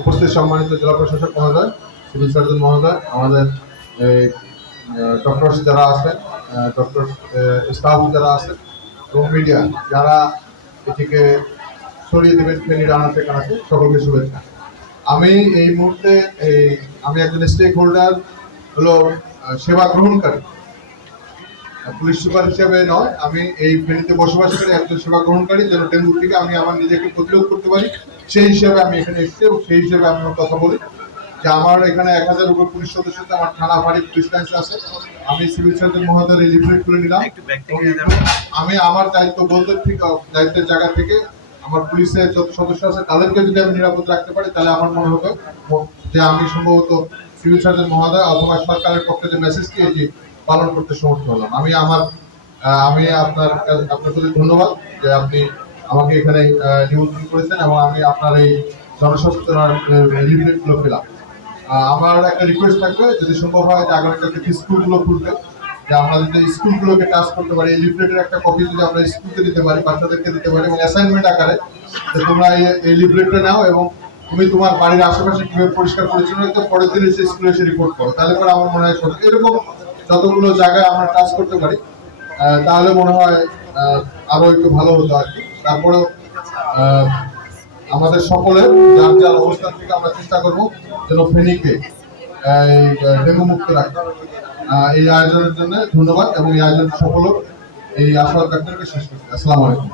উপস্থিত সম্মানিত জেলা প্রশাসক মহোদয়, সিভিল সার্জন মহোদয়, আমাদের ডক্টর যারা আছেন, ডক্টর স্টাফ যারা আছেন এবং মিডিয়া যারা এটিকে ছড়িয়ে দেবেন ফেনীর আনাচে কানাচে, সকলকে শুভেচ্ছা। আমি এই মুহূর্তে আমি একজন স্টেক হোল্ডার, হলো সেবা গ্রহণকারী, পুলিশ সুপার হিসেবে নয়, আমি এই ফেনীতে বসবাস করে একজন সেবা গ্রহণকারী, যেন ডেঙ্গু থেকে আমি আমার নিজেকে প্রতিরোধ করতে পারি, সেই হিসেবে আমি এখানে এসেছি এবং সেই হিসেবে আমি কথা বলি যে আমার এখানে 1000 উপর পুলিশ সদস্য, আমার থানা ফাঁড়ি পুলিশ লাইন্স আছে। আমি সিভিল সার্জন মহোদয়ের এই লিফলেট করে নিলাম। আমি আমার দায়িত্ব বলতে ঠিক দায়িত্বের জায়গা থেকে আমার পুলিশের যত সদস্য আছে তাদেরকে যদি আমি নিরাপদ রাখতে পারি, তাহলে আমার মনে হবে যে আমি সম্ভবত সিভিল সার্জন মহোদয় অথবা সরকারের পক্ষে যে মেসেজটি এটি পালন করতে সমর্থ হলাম। আমি আপনার প্রতি ধন্যবাদ যে আপনি আমাকে এখানে নিমন্ত্রণ করেছেন এবং আমি আপনার এই জনসচেতনার লিফলেটগুলো পেলাম। আমার একটা রিকোয়েস্ট থাকবে, যদি সম্ভব হয় যে আগামীকালকে স্কুলগুলো খুলবে, যে আমরা যদি স্কুলগুলোকে টাচ করতে পারি, এই লিফলেটের একটা কপি যদি আমরা স্কুলকে দিতে পারি, বাচ্চাদেরকে দিতে পারি এবং অ্যাসাইনমেন্ট আকারে তোমরা এই লিফলেটটা নাও এবং তুমি তোমার বাড়ির আশেপাশে কিভাবে পরিষ্কার পরিচ্ছন্ন রাখতে পরের দিন এসে স্কুলে এসে রিপোর্ট করো, তাহলে পরে আমার মনে হয় এরকম যতগুলো জায়গায় আমরা টাচ করতে পারি তাহলে মনে হয় আরো একটু ভালো হতো আর কি। তারপরে আমাদের সকলের যার যার অবস্থান থেকে আমরা চেষ্টা করবো যেন ফেনীকে ডেঙ্গু মুক্ত রাখতে। এই আয়োজনের জন্য ধন্যবাদ এবং এই আয়োজন সফল এই আশাবাদ ব্যক্ত করে শেষ করছি। আসসালামু আলাইকুম।